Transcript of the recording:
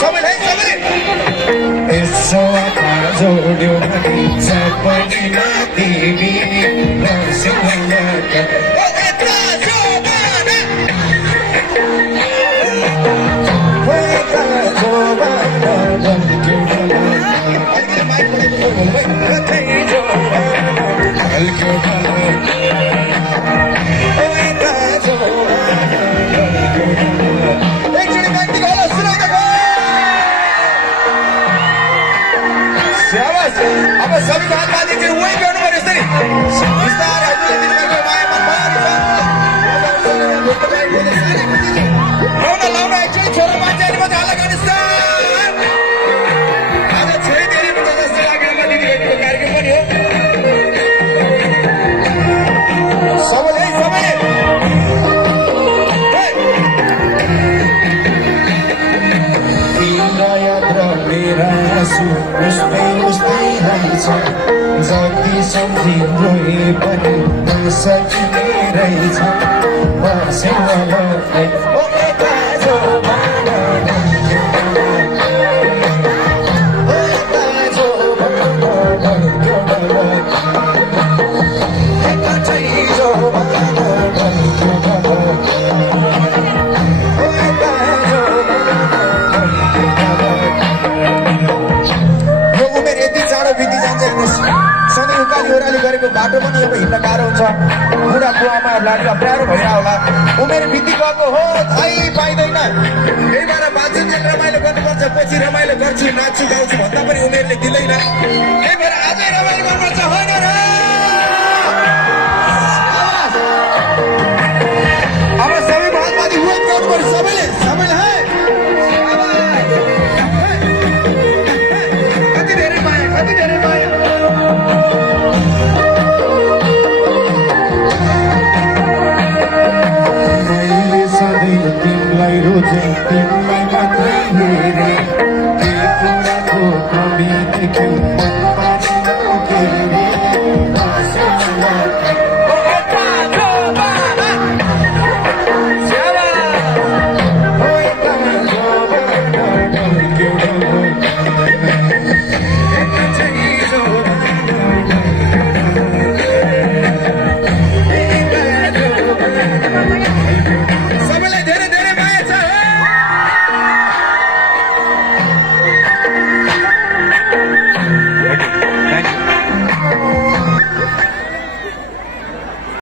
सबैलाई यसो आँखा जोड्यो भने सबैमा तिमी अब सबै बातबाजी चाहिँ उही गर्नु पर्यो यस्तै बिस्तारै हजुरले दिनुभएको मायामा लाउन एकचोटि छोरो मान्छेले मात्रै हल्ला गर्नुहोस् आज छोरी धेरै हुन्छ जस्तो लाग्यो म दिदीबहिनीको कार्यक्रम पनि हो सबैले उस्तै रहेछ जति सम्झि रोए पनि सकिने रहेछ ओह्राली गरेको बाटो पनि अब हिँड्न गाह्रो हुन्छ बुढा बुवामा लाडीमा प्यारो भइरह होला उमेर बिति गएको हो थाहै पाइँदैन त्यही भएर बाँचुन्जेल रमाइलो गर्नुपर्छ पछि रमाइलो गर्छु नाच्छु गाउँछु भन्दा पनि उमेरले दिँदैन त्यही भएर आजै रमाइलो गर्नुपर्छ होइन र